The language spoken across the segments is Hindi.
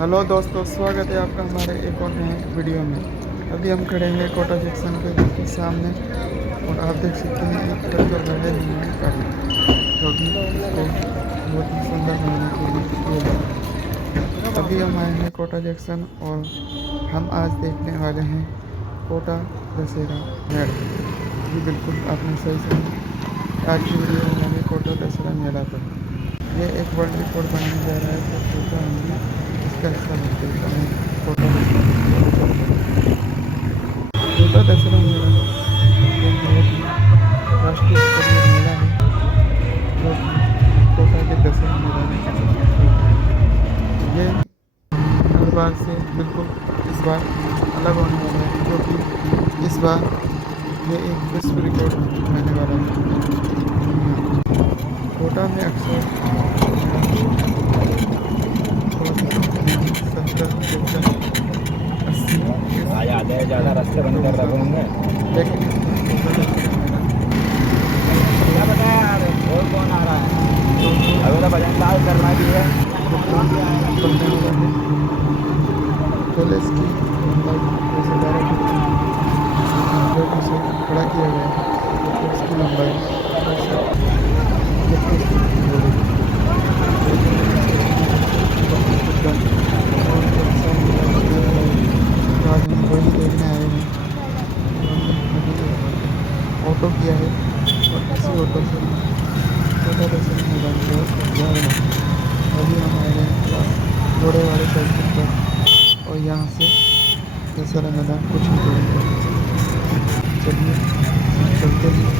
हेलो दोस्तों, स्वागत है आपका हमारे एक और नए वीडियो में। अभी हम खड़े हैं कोटा जंक्शन के बिल्कुल सामने और आप देख सकते हैं एक ट्रक और बड़े हुए गाड़ी जो कि इसको बहुत ही सुंदर बनाने के लिए किए गए। अभी हम आए हैं कोटा जंक्शन और हम आज देखने वाले हैं कोटा दशहरा मेला। जी बिल्कुल, आपने सही सुना। आज की वीडियो में हमें कोटा दशहरा मेला पर ये एक वर्ल्ड रिकॉर्ड बनाने जा रहा है, तो सोचा हमने इसका हिस्सा बनते हैं। हमें कोटा दशहरा मेला एक बहुत ही राष्ट्रीय स्तरीय मेला है जो कि कोटा के दशहरा मेला में आयोजित होता है। ये हर बार से बिल्कुल इस बार अलग होने वाला है, क्योंकि इस बार ये एक विश्व रिकॉर्ड होने वाला है। कोटा में अक्सर 70 याद है ज़्यादा रास्ते बंद कर रहे होंगे, लेकिन क्या पता यार और कौन आ रहा है। अभी तो भजन लाल करना भी है। पहले इसकी लंबाई 12 फीट जो उसे खड़ा किया गया है, तो इसकी लंबाई आज हम वही देखने आए हैं। ऑटो किया है और इसी ऑटो से छोटा दशहरा मैदान की ओर जा रहे हैं। अभी हम आए हैं घोड़े वाले साइकिल पर और यहाँ से दशहरा मैदान कुछ ही दूरी पर। चलिए चलते हैं।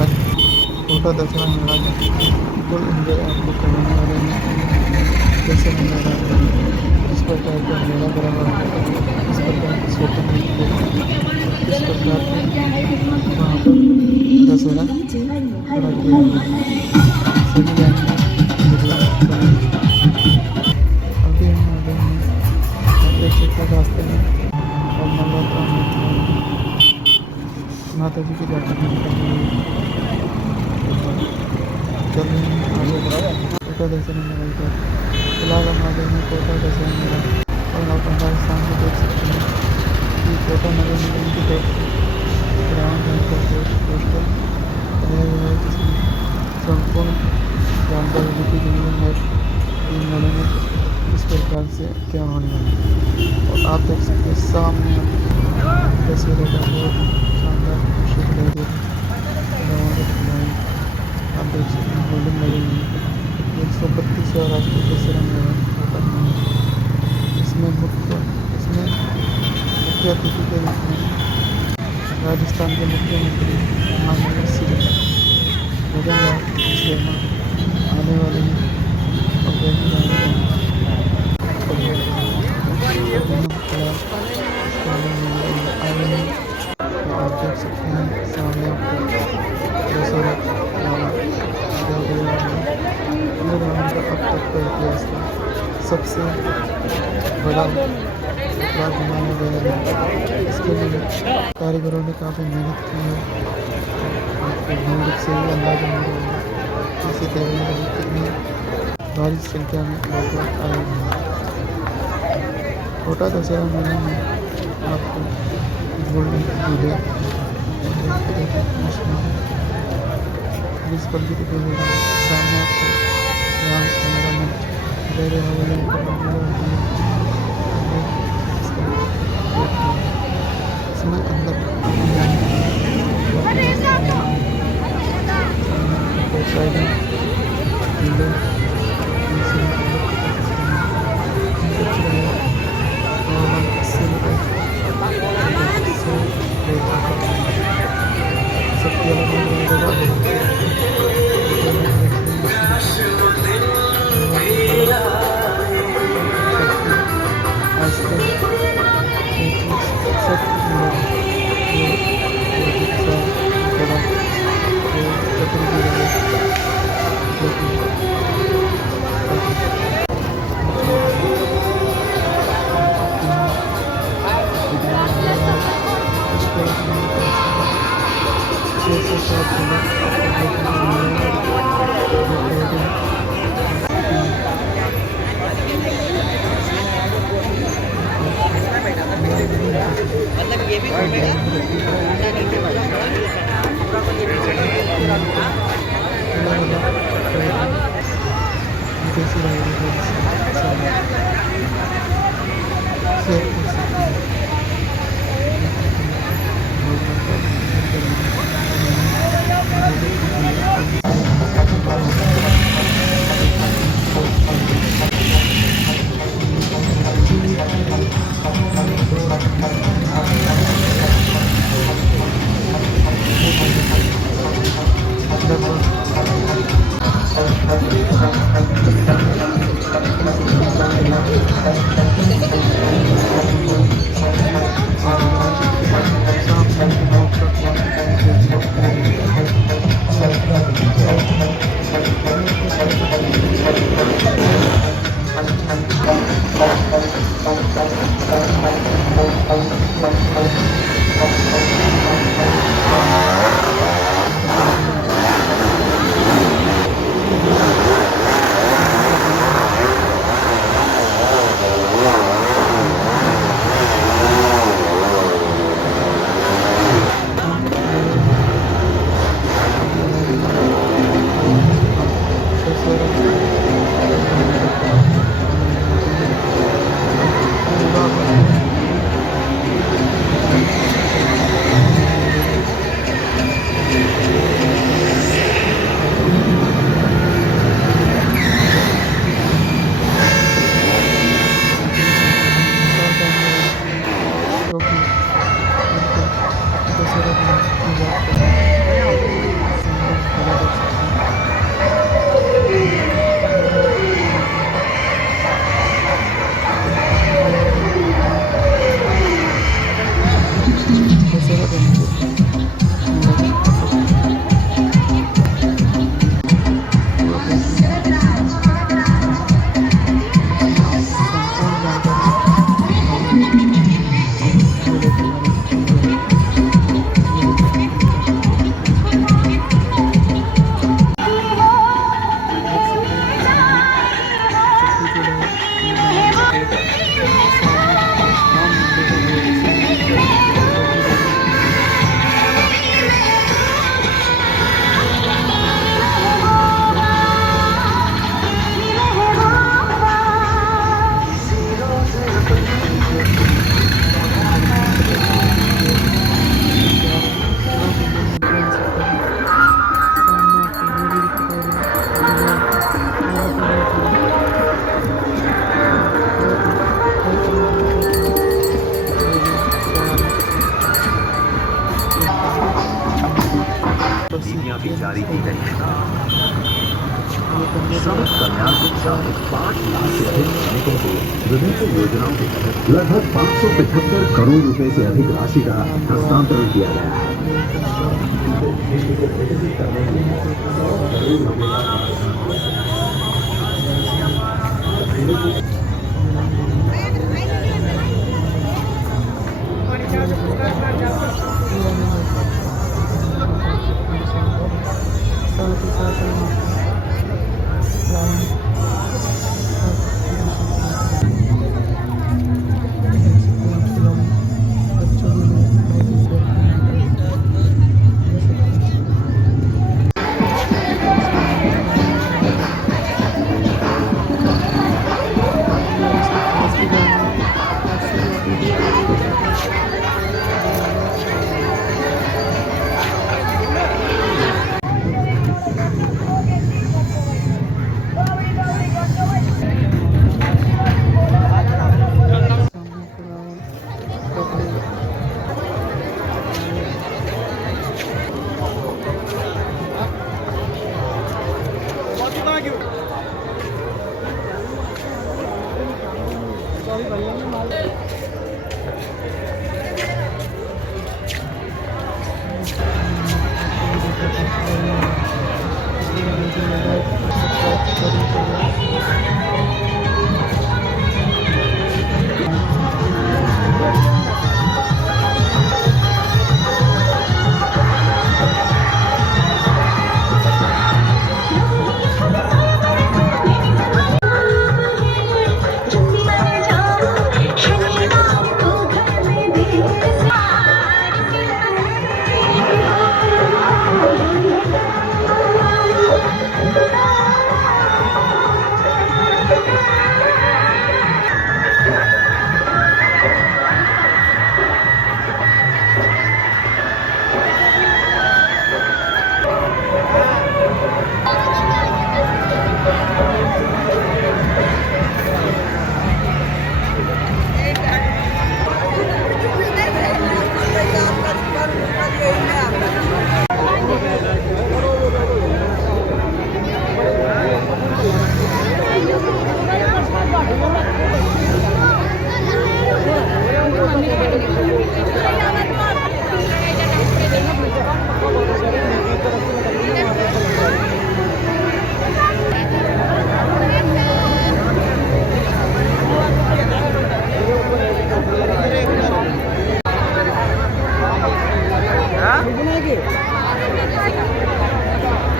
आज छोटा दशहरा मेला का फुल एंजॉय आप लोग करने वाले हैं। दशहरा मैदान इस प्रकार का मेला बना हुआ है, इस प्रकार की शॉपिंग होती है, इस प्रकार के वहाँ पर दशहरा खड़ा किया गया है। सभी जाएंगे अभी हम आ गए हैं, आप देख सकते हैं रास्ते में और नवरात्रा में माता जी की जाकर निकल रही है। चल रहे हैं आगे कोटा दशहरा मेला पर। फिलहाल हम आ गए हैं कोटा दशहरा मेला और आप हमारे सामने देख सकते हैं कि कोटा नगर निगम की तरफ से ग्राउंड रंग का पोस्टर बनाया गया है, जिसमें संपूर्ण जानकारी लिखी गई है और इन मेले में इस प्रकार से क्या होने वाला है। और आप देख सकते हैं सामने दशहरे का बहुत शानदार दृश्य दिखाई दे रहा है। आप देख सकते हैं होल्डिंग लगी हुई है। 132वां राष्ट्रीय दशहरा मेला कोटा में है। इसमें मुख्य अतिथि के रूप में राजस्थान के मुख्यमंत्री माननीय श्री भजनलाल शर्मा आने वाले हैं और वही जाने वाले हैं। आप देख सकते हैं सामने दशहरा अब तक का इतिहास का सबसे बड़ा पुतला बनाया गया है। इसके लिए कारीगरों ने काफ़ी मेहनत की है। आपको भीड़ से ही अंदाजा मिल रहा है इसे देखने के लिए कितनी भारी संख्या में लोग आए हैं। कोटा दशहरा मेले में आपको गोल्डन झूले पुलिस बल की दिखाई दे रही है। सामने आपको राम कैमरा दे रहे इसमें अंदर शेयर कर सकते हैं। भगवान का दर्शन करेंगे और मदद नीतियां भी जारी की गई हैं। सड़क कल्याण शिक्षा में 5 लाख से अधिक श्रमिकों को विभिन्न योजनाओं के तहत लगभग 575 करोड़ रुपए से अधिक राशि का हस्तांतरण किया गया है।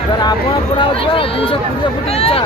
जर आपण पुढे दिवसात पुढच्या फुटी इच्छा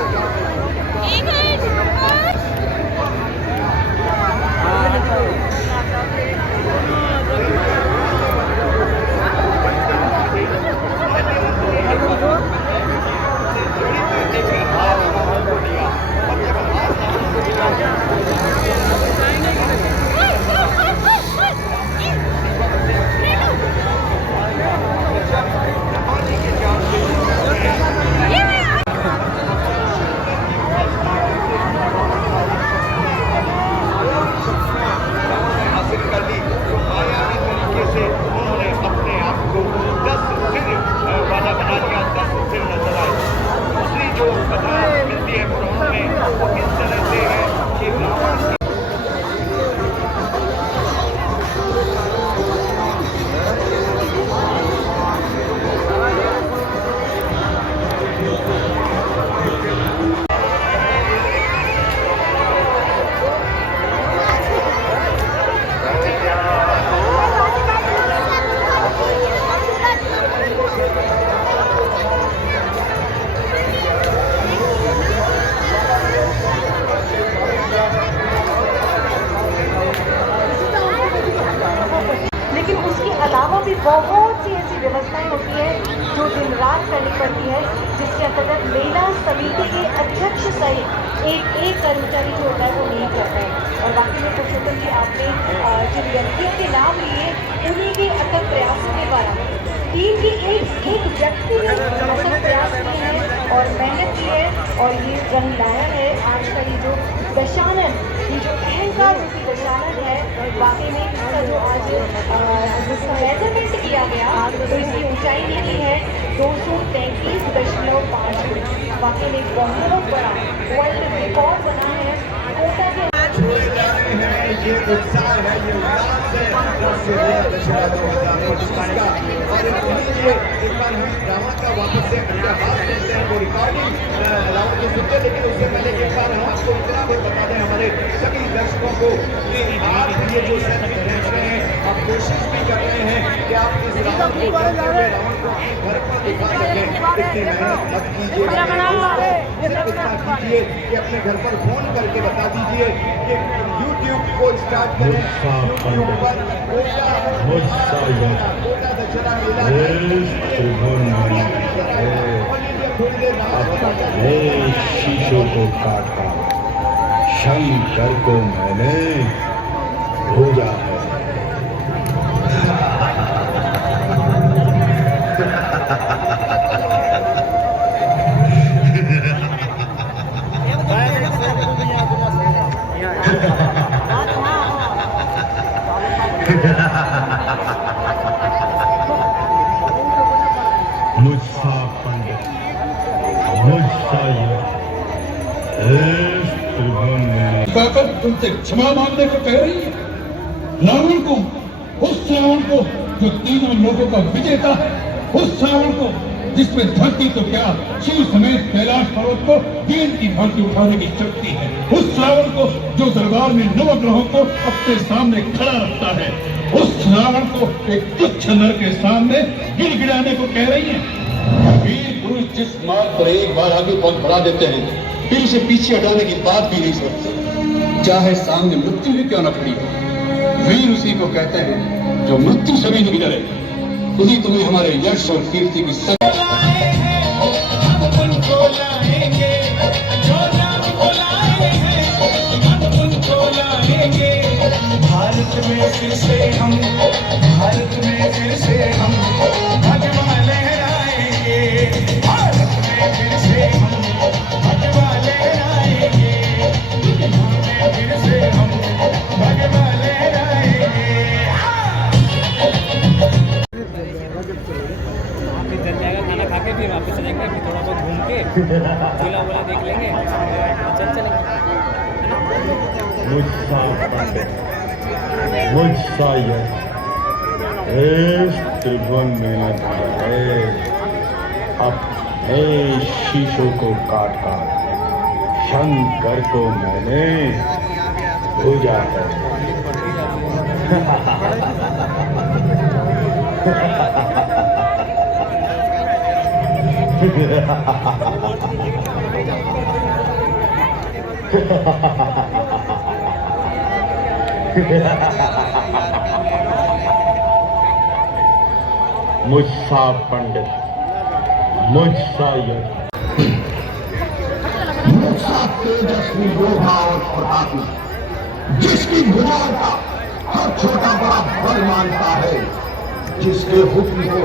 अलावा भी बहुत सी ऐसी व्यवस्थाएं होती है जो दिन रात करनी पड़ती है, जिसके अंतर्गत मेला समिति के अध्यक्ष सहित एक कर्मचारी जो होता है वो नहीं करता है। और बाकी में पुरुषोत्तम जी आपने जिन व्यक्तियों के नाम लिए उन्हीं के अथक प्रयासों के द्वारा टीम के एक व्यक्ति ने अथक प्रयास किए हैं और मेहनत की है और ये रंग लाया है आज का ये जो दशानन, ये जो अहंकार रूपी दशानन है, वाकई में इसका जो आज जिसका मेजरमेंट किया गया तो इसकी ऊंचाई निकली है 233.5 फीट। वाकई में बहुत बड़ा वर्ल्ड रिकॉर्ड बना है कोटा के। ये उत्साह है, ये उल्लास है दशहरा 2025 का। और लीजिए एक बार हम ड्रामा का वापस से अपने हाथ लेते हैं, वो रिकॉर्डिंग राउंड को सुनते हैं, लेकिन उससे पहले एक बार हम आपको इतना भी बता दें हमारे सभी दर्शकों को कि आप ये जो सेल्फी खींच रहे हैं, आप कोशिश भी कर रहे हैं कि आप इस राउंड को करते हुए राउंड को घर पर दिखा सकें। इतनी मेहनत मत कीजिए, सिर्फ इतना कीजिए कि अपने घर पर फोन करके बता दीजिए कि YouTube को स्टार्ट करें, YouTube पर कोटा दशहरा मेला शीशों को काटा, शंकर को मैंने खोजा है। मुझसा पंडित, मुझसा तुमसे क्षमा मांगने को कह रही है। रावण को, उस रावण को जो तीनों लोगों का विजेता है, उस रावण को जिसमें धरती तो क्या शिव समेत कैलाश पर्वत को गेंद की भांति उठाने की शक्ति है, उस रावण को जो दरबार में नवग्रहों को अपने सामने खड़ा रखता है, उस रावण को एक तुच्छ नर के सामने गिड़गिड़ाने को कह रही है। वीर पुरुष जिस मार्ग पर एक बार आगे पग बढ़ा देते हैं फिर उसे पीछे हटाने की बात भी नहीं सोचते, चाहे सामने मृत्यु भी क्यों न खड़ी हो। वीर उसी को कहते हैं जो मृत्यु से भी नहीं डरे। उन्हीं तुम्हें हमारे यश और कीर्ति की भारत में फिर से हम भगवा लहराएंगे, भारत में फिर से हम भगवा लहराएंगे, दुनिया में फिर से हम भगवा लहराएंगे। खाना फिर वापस आ जाएंगे, फिर थोड़ा बहुत घूम के झूला वूला देख लेंगे, चल चलेंगे। मुझसा त्रिभुवन में अपने शीशों को काट काट शंकर को मैंने पूजा कर मुझसा पंडित, मुझसा मुझसा तेजस्वी योद्धा और प्रतापी, जिसकी भुजाओं का हर छोटा बड़ा बल मानता है, जिसके हुक्म को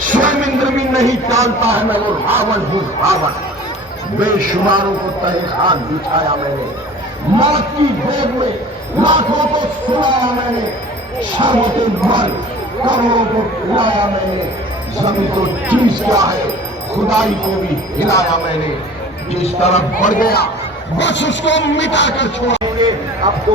स्वयं इंद्र भी नहीं टालता है, मैं वो रावण हूँ रावण। बेशुमारों को तहे हाथ बिछाया मैंने, मौत की गोद में लाखों को सुनाया मैंने, शर्मते मर करोड़ों को खिलाया मैंने। जमीन तो चीज क्या है, खुदाई को भी हिलाया मैंने। जिस तरफ बढ़ गया बस उसको मिटा कर छोड़ेंगे। आपको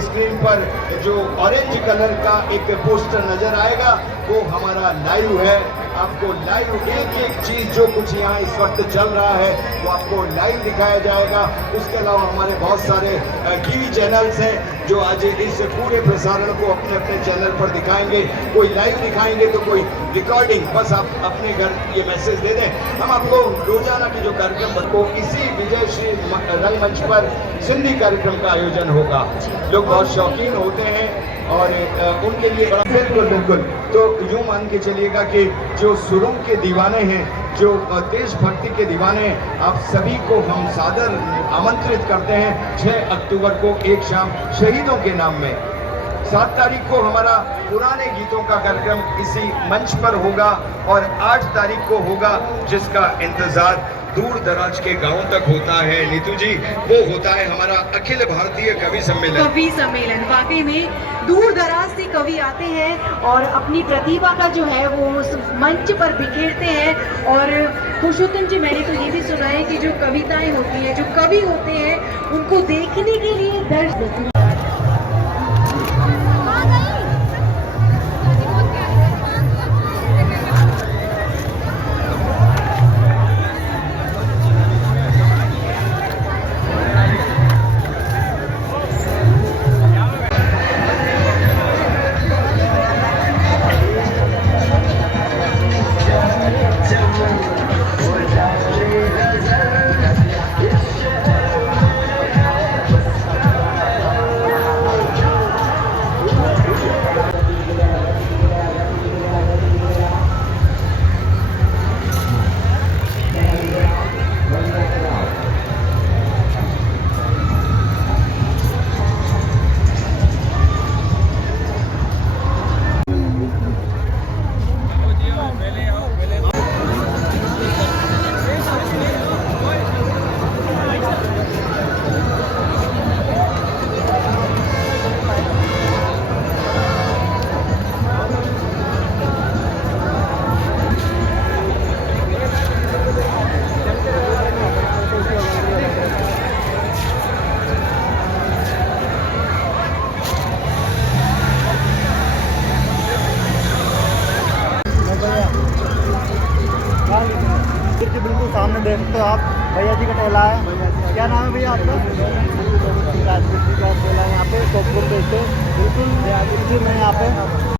स्क्रीन पर जो ऑरेंज कलर का एक पोस्टर नजर आएगा वो हमारा लाइव है। आपको लाइव एक एक चीज जो कुछ यहाँ इस वक्त चल रहा है वो आपको लाइव दिखाया जाएगा। उसके अलावा हमारे बहुत सारे टीवी चैनल्स हैं जो आज इस पूरे प्रसारण को अपने अपने चैनल पर दिखाएंगे। कोई लाइव दिखाएंगे तो कोई रिकॉर्डिंग। बस आप अपने घर ये मैसेज दे दें, हम आपको रोजाना की जो कार्यक्रम को इसी विजयश्री रंगमंच पर सिंधी कार्यक्रम का आयोजन होगा। लोग बहुत शौकीन होते हैं और उनके लिए बड़ा बिल्कुल बिल्कुल। तो यूँ मान के चलिएगा कि जो सुरों के दीवाने हैं, जो देशभक्ति के दीवाने हैं, आप सभी को हम सादर आमंत्रित करते हैं 6 अक्टूबर को एक शाम शहीदों के नाम में। 7 तारीख को हमारा पुराने गीतों का कार्यक्रम इसी मंच पर होगा और 8 तारीख को होगा जिसका इंतजार दूर दराज के गांवों तक होता है। नीतू जी, वो होता है हमारा अखिल भारतीय कवि सम्मेलन। कवि सम्मेलन वाकई में दूर दराज से कवि आते हैं और अपनी प्रतिभा का जो है वो उस मंच पर बिखेरते हैं। और पुरुषोत्तम जी, मैंने तो ये भी सुना है कि जो कविताएं होती हैं, जो कवि होते हैं, उनको देखने के लिए दर्शक बिल्कुल सामने देखते हो आप, भैया जी का ठेला है। क्या नाम है भैया आपका? राजवीर जी का ठेला है यहाँ पे टॉपपुर पे। बिल्कुल जी, मैं यहाँ पे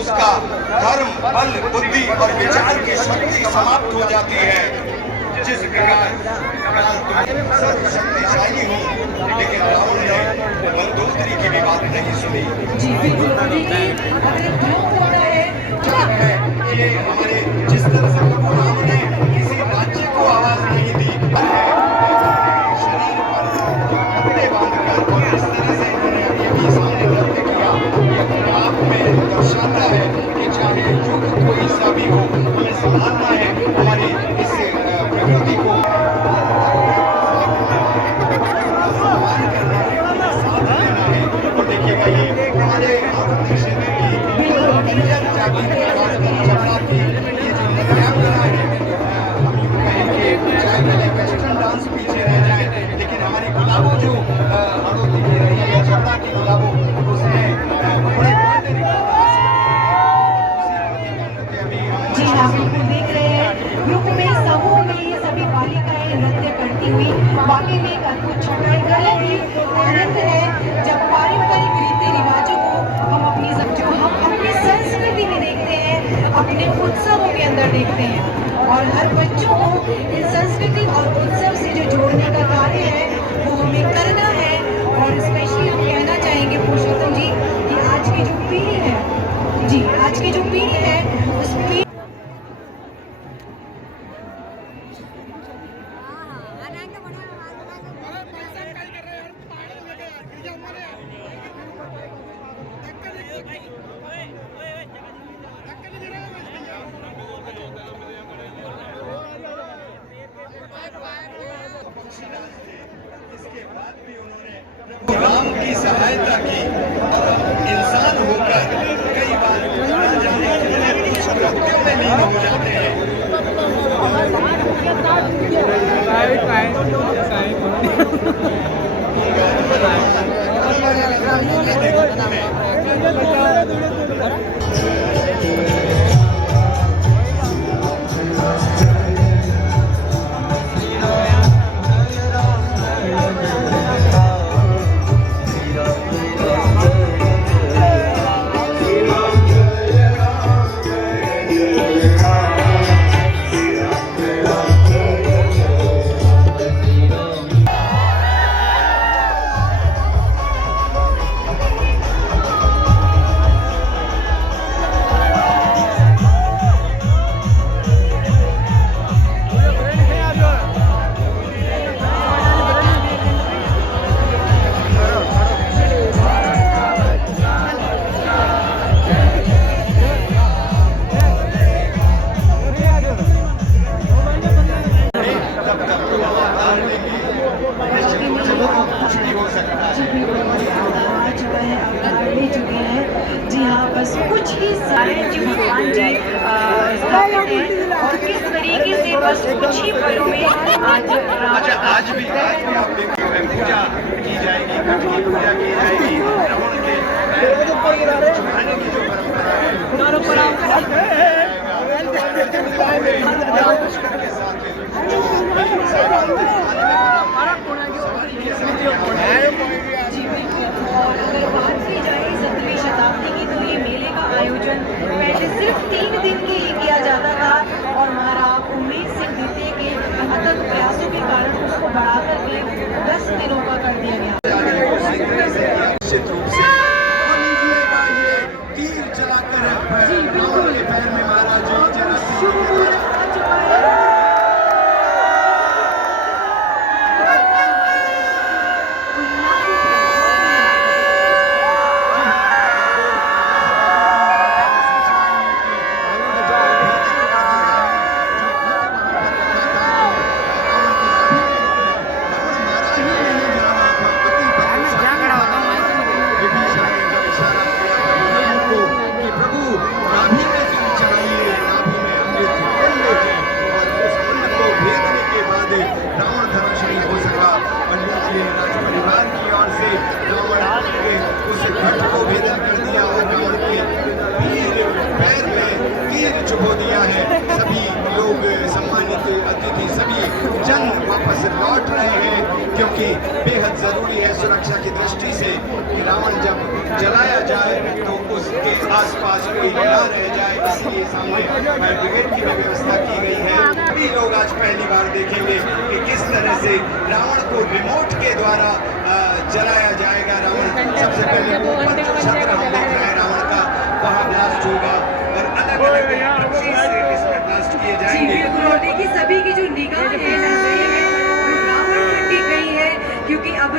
उसका धर्म, बल, बुद्धि और विचार की शक्ति समाप्त हो जाती है। जिस प्रकार सर्व शक्तिशाली हो, लेकिन रावण ने मंदोदरी की भी बात नहीं सुनी। ये हमारे जिस तरह से प्रभु राम ने किसी राज्य को आवाज नहीं दी, शरीर पर कपड़े बांधकर और इस तरह से इन्होंने ये भी सामने नृत्य किया, ये अपने आप में दर्शाता है कि चाहे युग कोई सा भी हो, हमें संभालना है हमारी इस प्रकृति को, साथ लेना है। और देखिएगा ये हमारे भारत क्षेत्र की जाति की चमड़ा की ये जो नृत्यांगना है, हम यूँ कहेंगे चाहे पहले वेस्टर्न डांस पीछे रह जाए, लेकिन हमारी गुलाबों जो हाड़ोती की रही है या चमड़ा की गुलाबों, उसमें बड़े जी हाँ, बिल्कुल देख रहे हैं ग्रुप में, समूह में ये सभी बालिकाएं नृत्य करती हुई, वाकई में एक अद्भुत क्षण है। एक अलग ही आनंद है जब पारंपरिक रीति रिवाजों को हम अपनी संस्कृति में देखते हैं, अपने उत्सवों के अंदर देखते हैं, और हर बच्चों को इस संस्कृति और उत्सव से जो जोड़ने का कार्य है वो हमें करना है। और स्पेशली हम कहना चाहेंगे पुरुषोत्तम जी कि आज की जो पीढ़ी है, जी आज की जो पीढ़ी है उस पीढ़ी इसके बाद भी उन्होंने प्रभु राम की सहायता की, और इंसान होकर कई बार न जाने कितने कुछ कृत्यों में लीन हो जाते हैं। और किस तरीके से बस कुछ ही पलों में आज आज भी आप देखिए पूजा की जाएगी, छठ की पूजा की जाएगी, रावण के चढ़ाने की जो परंपरा है और अगर बात की जाए 17वीं शताब्दी की, तो ये मेले का आयोजन पहले सिर्फ 3 दिन के लिए किया जाता था, और महाराज उम्मेद सिंह द्वितीय के अथक प्रयासों के कारण उसको बढ़ा करके 10 दिनों का कर दिया गया। निश्चित रूप से ये तीर चलाकर रावण के पैर में मारा जो आसपास कोई न रह जाए, इसलिए सामने फायर ब्रिगेड की भी व्यवस्था की गई है। सभी लोग आज पहली बार देखेंगे कि किस तरह से रावण को रिमोट के द्वारा जलाया जाएगा। रावण सबसे पहले ऊपर जो छत्र हम देख रहे हैं रावण का, वहाँ ब्लास्ट होगा और अलग अलग चीज से इसमें ब्लास्ट किए जाएंगे। और देखिए सभी की जो निगाह है रावण पर टिक गई है, क्योंकि अब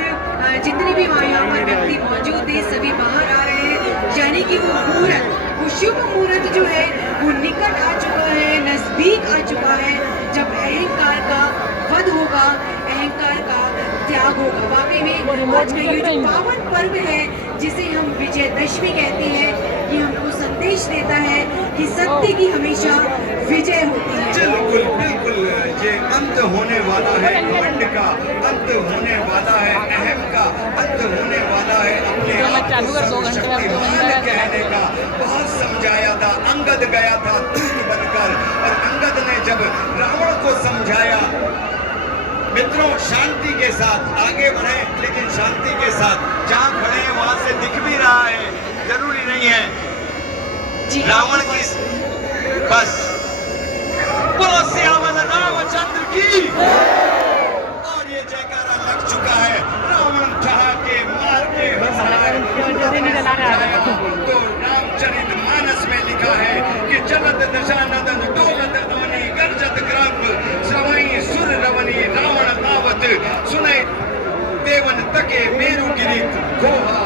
जितने भी वहाँ यहाँ पर व्यक्ति मौजूद हैं सभी बाहर आ रहे हैं, यानी कि वो मुहूर्त, वो शुभ मुहूर्त जो है वो निकट आ चुका है, नजदीक आ चुका है, जब अहंकार का वध होगा, अहंकार का त्याग होगा। वाकई में आज का ये जो पावन पर्व है जिसे हम विजयदशमी कहते हैं, ये हमको संदेश देता है कि सत्य की हमेशा विजय होती है। बिल्कुल बिल्कुल, ये अंत होने वाला है घमंड का, अंत होने वाला है अहम का, अंत होने वाला है अपने आप को सर्वशक्तिमान कहने का। बहुत समझाया था, अंगद गया था दूत बनकर, और अंगद ने जब रावण को समझाया, मित्रों शांति के साथ आगे बढ़े, लेकिन शांति के साथ जहाँ खड़े हैं वहां से दिख भी रहा है, जरूरी नहीं है रावण की बस बोलो सियावर रामचंद्र की। और ये जयकारा लग चुका है, रावण ठहाके मार के तो रामचरित मानस में लिखा है कि चलत दशानंदन डोलत अवनी गर्जत ग्रंथ श्रवई सुर रवनी रावण आवत सुनय देवन तके मेरु गिरित गोहा।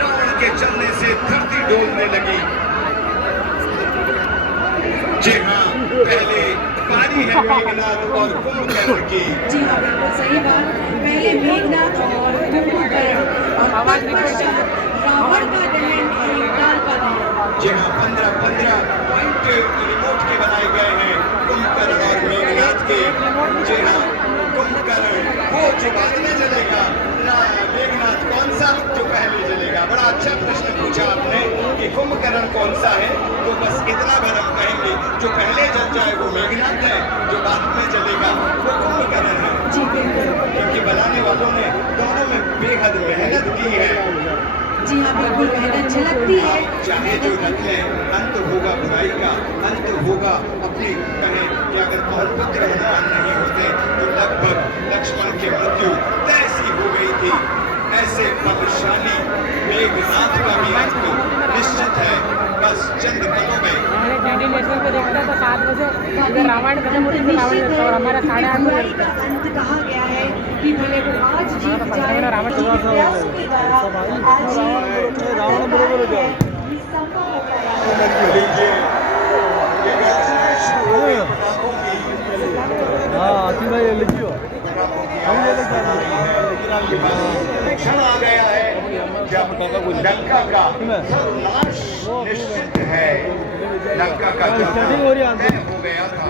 रावण के चलने से धरती डोलने लगी। जी हाँ, पहले पारी है मेघनाथ और कुंभकर्ण की। जी हाँ, बिल्कुल सही बात। पहले मेघनाथ और कुंभकर्ण और तत्पश्चात रावण का दहन, अहंकार का दहन। जी हाँ, 15 पॉइंट रिमोट के बनाए गए हैं कुंभकर्ण और मेघनाथ के। जी हाँ, कुंभकर्ण वो जो बाद में जलेगा, मेघनाथ कौन सा जो पहले जलेगा। बड़ा अच्छा प्रश्न पूछा आपने कि कुंभकर्ण कौन सा है, तो बस इतना भर हम कहेंगे जो पहले जल जाए वो मेघनाथ है, जो बाद में जलेगा वो कुंभकर्ण है। जी बिल्कुल, क्योंकि बनाने वालों ने दोनों में बेहद मेहनत की है। जी हाँ बिल्कुल, मेहनत झलकती है। चाहे जो रख ले, अंत होगा बुराई का, अंत होगा अपनी कहें कि अगर पवन पुत्र हनुमान नहीं होते तो लगभग लक्ष्मण की मृत्यु तय सी हो गई थी। ऐसे बलशाली मेघनाथ का भी अंत निश्चित है, बस चंद पलों में। डीडी नेशनल पे देखता था 7 बजे इधर रावण खत्म होती थी, रावण और हमारा 8:30 बुराई का अंत कहा गया है कि भले वो आज जीत जाए, लेकिन प्रयासों के द्वारा आज रावण बरोबर हो जाए, ये संभव हो पाया। लीजिए, ये गर्जना शुरू हो गई पटाखों की। हाँ आती भाई लिखियो पटाखों की आवाज आ रही है। ये बस क्षण आ गया है जब लंका का सर्वनाश निश्चित है। लंका का जो तय हो गया था,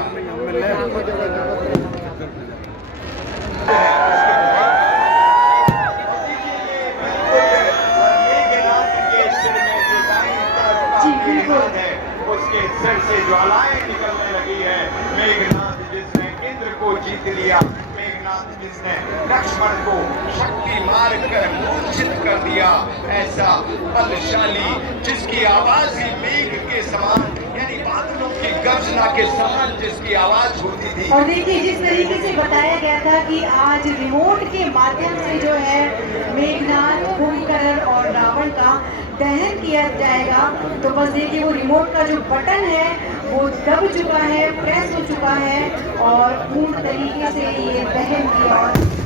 उसके सिर से ज्वालाएं निकलने लगी है। मेघनाथ जिसने इंद्र को जीत लिया, मेघनाथ जिसने लक्ष्मण को शक्ति मार कर मूर्छित कर दिया, ऐसा बलशाली जिसकी आवाज ही मेघ के समान, यानी बादलों की गर्जना के समान जिसकी आवाज होती थी। और देखिए जिस तरीके से बताया गया था कि आज रिमोट के माध्यम से जो है मेघनाथ, कुंभकर्ण और रावण का दहन किया जाएगा, तो बस देखिए वो रिमोट का जो बटन है वो दब चुका है, प्रेस हो चुका है और पूर्ण तरीके से ये दहन की ओर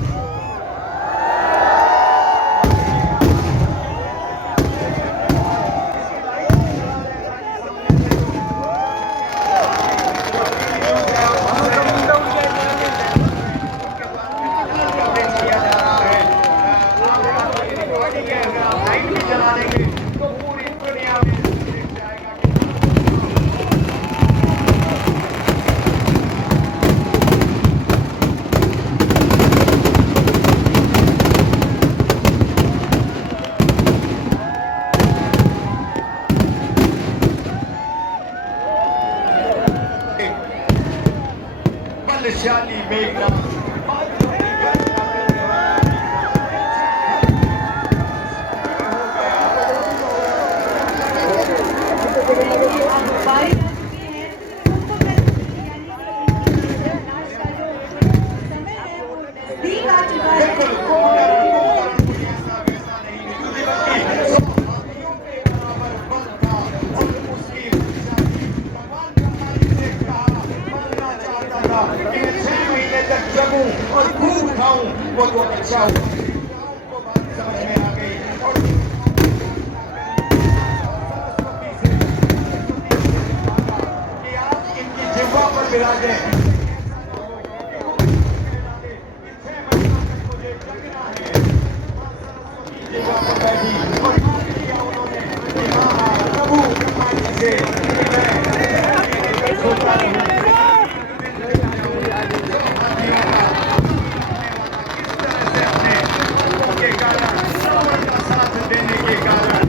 बलशाली मेघनाथ बहुत अच्छा हुआ। उनको बात समझ में आ गई और कि आप इनकी जिह्वा पर विराजे। मुझे जगना है। जिह्वा पर बैठी और मान लिया उन्होंने कि हाँ प्रभु ब्रह्मा जी से सोचा नहीं। के कारण रावण का साथ देने के कारण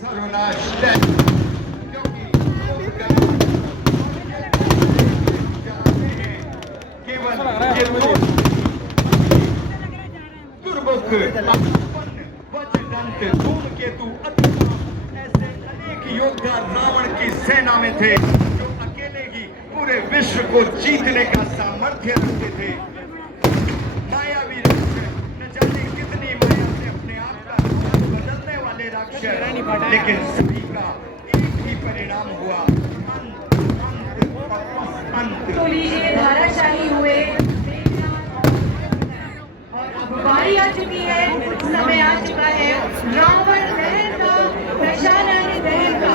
सर्वनाश क्योंकि केवल ये दुर्मुख वज्रदंत धूमकेतु ऐसे अनेक योद्धा रावण की सेना में थे जो अकेले ही पूरे विश्व को जीतने का सामर्थ्य रखते थे। मायावी राक्षस न जाने कितनी माया से अपने आप का बदलने वाले राक्षस, लेकिन सभी का एक ही परिणाम हुआ, अंत। तो लीजिए धाराशाही हुए और अब बारी आ चुकी है, समय आ चुका है रावण दहन का, दशानन दहन का।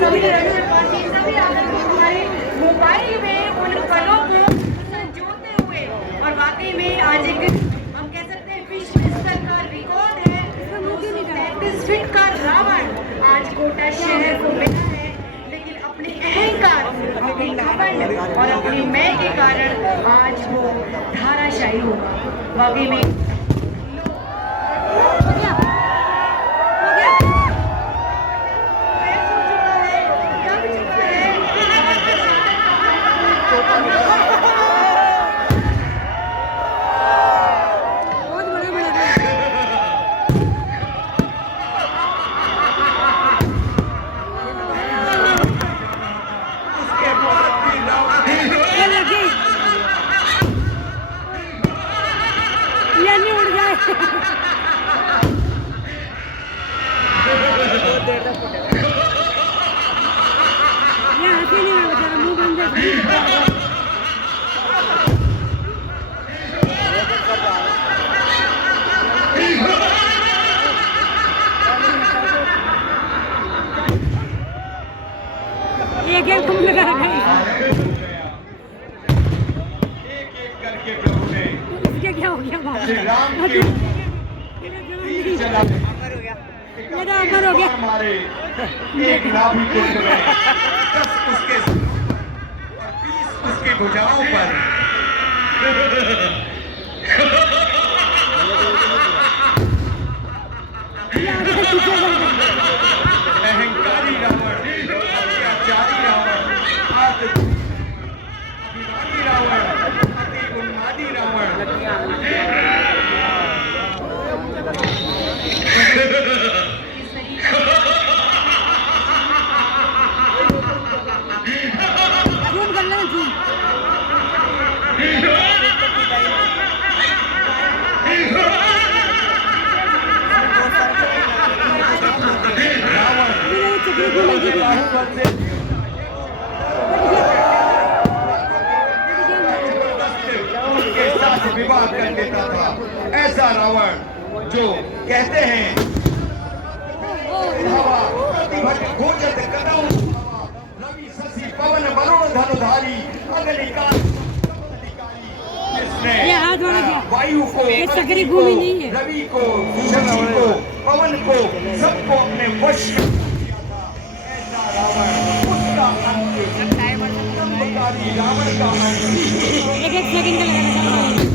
सभी राष्ट्रवासी सभी आदमी हमारे मोबाइल में उन पलों को संजोते हुए और वाकई में आज एक हम कह सकते हैं विश्व स्तर का रिकॉर्ड है। 235 फीट का रावण आज कोटा शहर को मिला है, लेकिन अपने अहंकार, अपनी घमंड और अपनी मैं के कारण आज वो धाराशाही होगा। वाकई में एक एक करके प्रभु ने क्या हो गया श्री राम की तीर चलाए, अमर हो गया मारे एक नाभि कुंड में 10 उसके और 20 उसकी भुजाओं पर। अहंकारी रावण, अत्याचारी रावण, अभिमानी रावण, अति उन्मादी रावण। जूम कर लेना जूम उनके साथ विवाह कर देता था। ऐसा रावण जो कहते हैं हवा प्रतिभट घोषित कदम रवि शशि पवन वरुण धनुधारी अग्निकाल जिसने ये हाथ वाला क्या? वायु को, ये सकरी अग्नि को, भूमि नहीं है। रवि को, शशि को, पवन को, सबको अपने वश में किया था। ऐसा रावण, उसका अंत कंबकारी रावण का अंत। एक एक सेकंड का लगाना आराम से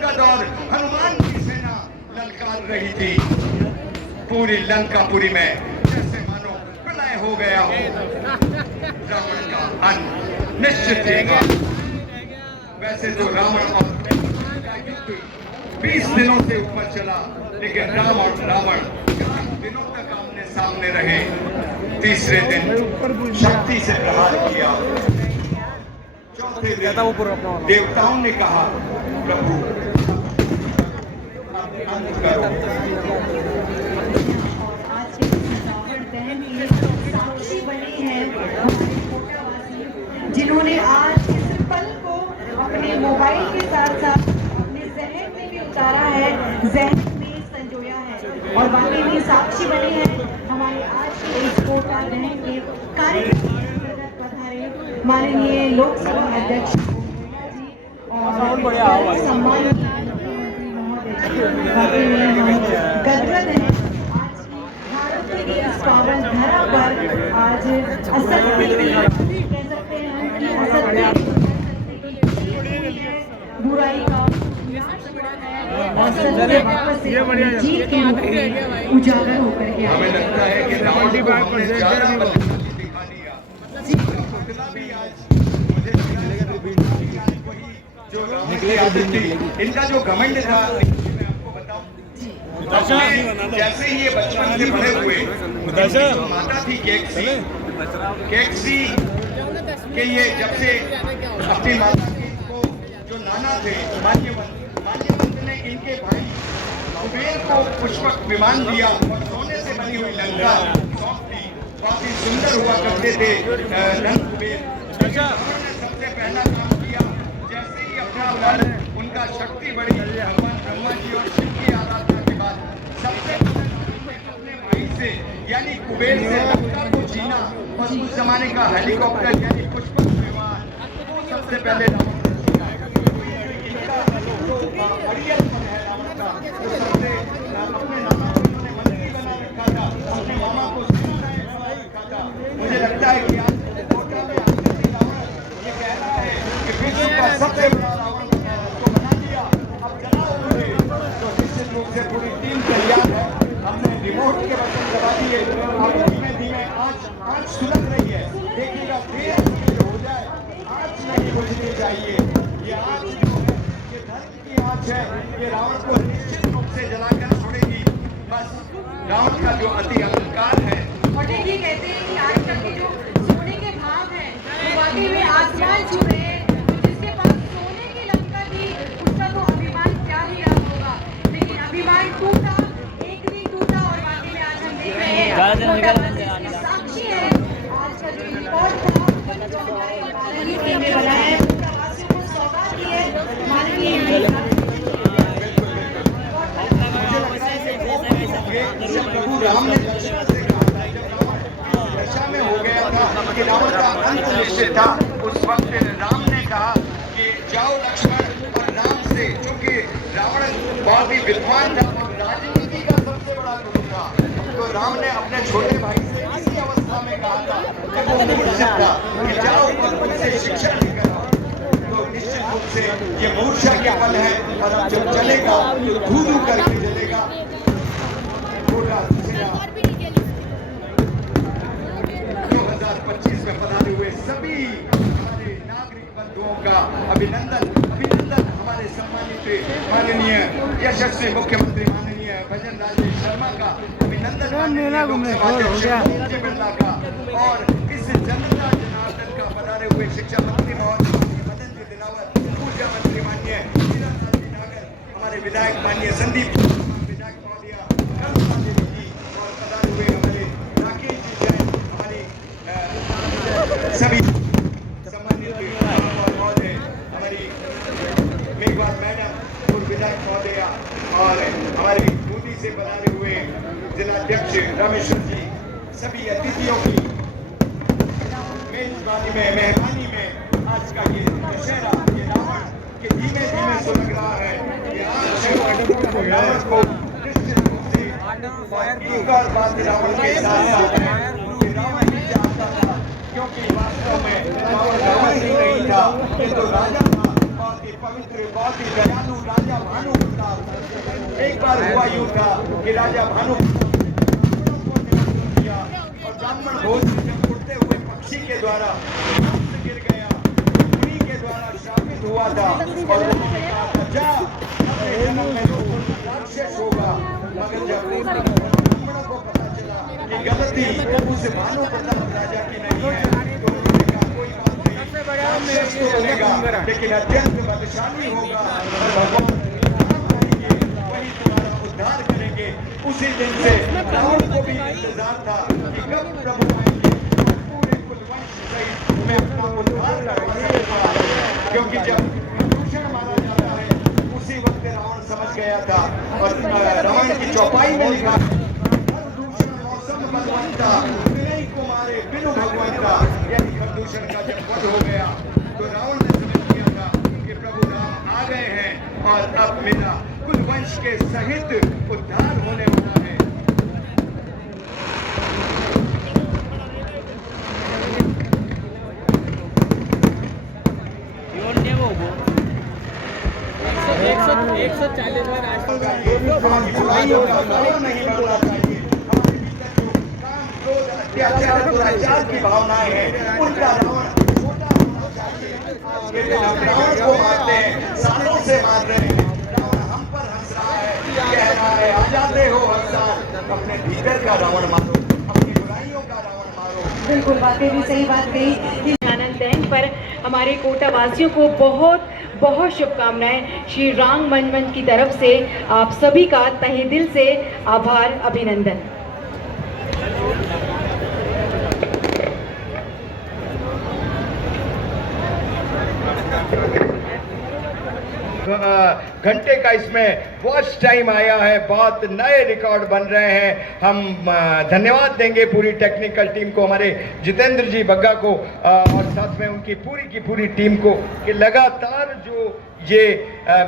अंगद और हनुमान की सेना ललकार रही थी। पूरी लंकापुरी में जैसे मानो प्रलय हो गया हो। रावण का अंत निश्चित था। वैसे तो रावण और का युद्ध 20 दिनों से ऊपर चला, लेकिन राम और रावण दिनों तक आमने सामने रहे। तीसरे दिन शक्ति से प्रहार किया। चौथे दिन देवताओं ने कहा, प्रभु अंत करो। आज के सावन बहन की साक्षी बने हैं हमारे कोटावासी, जिन्होंने आज इस पल को अपने मोबाइल के साथ साथ अपने जहन में भी उतारा है, जहन में संजोया है और वाकई में साक्षी बने हैं हमारे आज के इस कोटा बहन के कार्यक्रम के अंतर्गत पधारे माननीय लोकसभा अध्यक्ष जी और सम्मानित मुख्यमंत्री महोदय जी। वाकई में हम गदगद हैं आज की भारत की इस पावन धरा पर। आज असत्य की कह सकते हैं हम कि असत्य बुराई का विनाश हुआ है और सत्य वापस से जीत के रूप में उजागर होकर के हमें आया। लगता है कि रावण को हमने ज्यादा बदतमीजी दिखा दिया। इसका पुतला भी आज मुझे वही जो रावण की आदत थी, इनका जो घमंड था, मैं आपको बताऊं। जैसे ही ये बचपन से बड़े हुए, जो माता थी केकसी के ये जब से अपनी माता को जो नाना थे माल्यवंत ने इनके भाई कुबेर को पुष्पक विमान दिया और सोने से बनी हुई लंका सौंप दी। काफी सुंदर हुआ करते थे नंद कुबेर। उन्होंने सबसे पहला काम किया, जैसे ही अपना बल उनका शक्ति बढ़ी, भगवान ब्रह्मा जी और शिव की आराधना के बाद सबसे पहले अपने भाई से यानी कुबेर से लंका को छीना और उस जमाने का हेलीकॉप्टर यानी पुष्पक विमान सबसे पहले मुझे लगता है कि आज कोटा में ये कह रहा है कि विश्व का सबसे बड़ा रावण को बना दिया, अब चलाओ मुझे। तो निश्चित रूप से पूरी टीम तैयार है। हमने रिमोट के बटन दबा दिए। अब धीमे धीमे आँच सुलग रही है। देखिएगा धीरे हो जाए, आँच नहीं बुझनी चाहिए। ये आँच जो है ये धर्म की आँच है। ये रावण को निश्चित रूप से जलाकर छोड़ेगी। बस रावण का जो अति अहंकार है। और देखिए कहते हैं कि आजकल के जो सोने के भाव हैं वो वाकई में आसमान छू रहे हैं। तो जिसके पास सोने की लंका थी उसका तो अभिमान क्या ही रहा होगा, लेकिन अभिमान टूटा, एक दिन टूटा और वाकई में आज हम देख रहे हैं कोटावासी इसकी साक्षी है। आज का जो रिकॉर्ड था जो हमारे माननीय टीम ने बनाया है, कोटावासियों को सौगात दी है माननीय प्रभु राम ने दशरथ से कहा था, जब रावण दशा में हो गया था कि रावण का अंत निश्चित था, उस वक्त राम ने कहा कि जाओ लक्ष्मण और राम से, क्योंकि रावण बहुत ही विद्वान था और राजनीति का सबसे बड़ा गुरु था। तो राम ने अपने छोटे भाई से इसी अवस्था में कहा था कि वो मूर्छित था कि जाओ और उनसे शिक्षा लेकर आओ। तो निश्चित रूप से ये मूर्छा के पल है और जब चलेगा धू करके चलेगा। 2025 में पधारे हुए सभी हमारे नागरिक बंधुओं का अभिनंदन हमारे सम्मानित माननीय यशस्वी मुख्यमंत्री माननीय भजन लाल शर्मा का अभिनंदन, बिरला का और इस जनता जनार्दन का पधारे हुए शिक्षा मंत्री महोदय मदन जी दिलावर, ऊर्जा मंत्री माननीय हमारे विधायक माननीय संदीप विधायक महोदय और पधारे हुए हमारे राकेश जी जैन, हमारी सभी सम्मानित महोदय, हमारी मेघवाल मैडम, पूर्व विधायक महोदय और हमारी बूंदी से पधारे हुए जिलाध्यक्ष रामेश्वर जी, सभी अतिथियों की मेहमानी में आज का ये दशहरा, ये रावण के धीमे धीमे सुलग रहा है। ये आज रावण को निश्चित रूप से एक और बात रावण के साथ है, रावण ही चाहता था, क्योंकि वास्तव में रावण ही नहीं था, ये तो राजा था। पवित्र बहुत ही दयालु राजा भानु प्रताप। एक बार हुआ यूं था कि राजा भानु किया और ब्राह्मण भोज जब उड़ते हुए पक्षी के द्वारा गिर गया, उन्हीं के द्वारा शापित हुआ था और उन्होंने कहा था जा अपने जन्म में तो राक्षस होगा। मगर जब ब्राह्मणों को पता चला कि गलती उस भानु प्रताप राजा की नहीं है तो उन्होंने कहा कोई बात नहीं, राक्षस तो बनेगा लेकिन अत्यंत बलशाली होगा और भगवान वही तुम्हारा उद्धार करेंगे। उसी दिन से रावण को भी इंतजार था कि कब प्रभु आएंगे पूरे कुलवंश सहित मैं अपना उद्धार करवा, क्योंकि जब दूषण माना जाता है उसी वक्त रावण समझ गया था और रावण की चौपाई में लिखा दूषण मौसम बलवंता विनय कुमारे बिनु भगवंता, यानी प्रदूषण का जब वध हो गया तो रावण ने समझ लिया था कि प्रभु राम आ गए हैं और अब मेरा कुलवंश के सहित उद्धार होने वाला है। एक सौ 140 में बुराइयों का कारण नहीं बनना चाहिए। हमारे भीतर जो काम, क्रोध, अत्याचार, दुराचार की भावनाएं हैं उनका रावण छोटा होना चाहिए। ये जो रावण को मारते हैं, सालों से मार रहे हैं, रावण हम पर हंस रहा है, कह रहा है आ जाते हो हर साल। अपने भीतर का रावण मारो, अपनी बुराइयों का रावण मारो। बिल्कुल वाकई में सही बात कही। आनंद दहन पर हमारे कोटा वासियों को बहुत बहुत शुभकामनाएं। श्री राम मंच की तरफ से आप सभी का तहे दिल से आभार, अभिनंदन। घंटे का इसमें वॉच टाइम आया है, बहुत नए रिकॉर्ड बन रहे हैं। हम धन्यवाद देंगे पूरी टेक्निकल टीम को, हमारे जितेंद्र जी बग्गा को और साथ में उनकी पूरी टीम को कि लगातार जो ये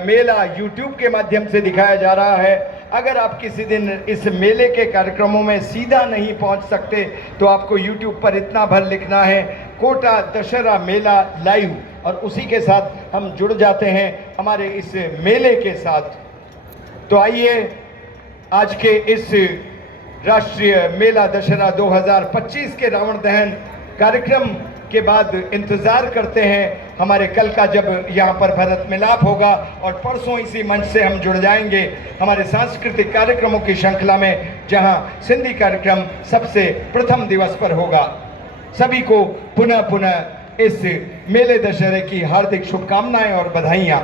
मेला YouTube के माध्यम से दिखाया जा रहा है। अगर आप किसी दिन इस मेले के कार्यक्रमों में सीधा नहीं पहुंच सकते तो आपको YouTube पर इतना भर लिखना है कोटा दशहरा मेला लाइव और उसी के साथ हम जुड़ जाते हैं हमारे इस मेले के साथ। तो आइए आज के इस राष्ट्रीय मेला दशहरा 2025 के रावण दहन कार्यक्रम के बाद इंतजार करते हैं हमारे कल का जब यहाँ पर भरत मिलाप होगा और परसों इसी मंच से हम जुड़ जाएंगे हमारे सांस्कृतिक कार्यक्रमों की श्रृंखला में, जहाँ सिंधी कार्यक्रम सबसे प्रथम दिवस पर होगा। सभी को पुनः इस मेले दशहरे की हार्दिक शुभकामनाएं और बधाइयाँ।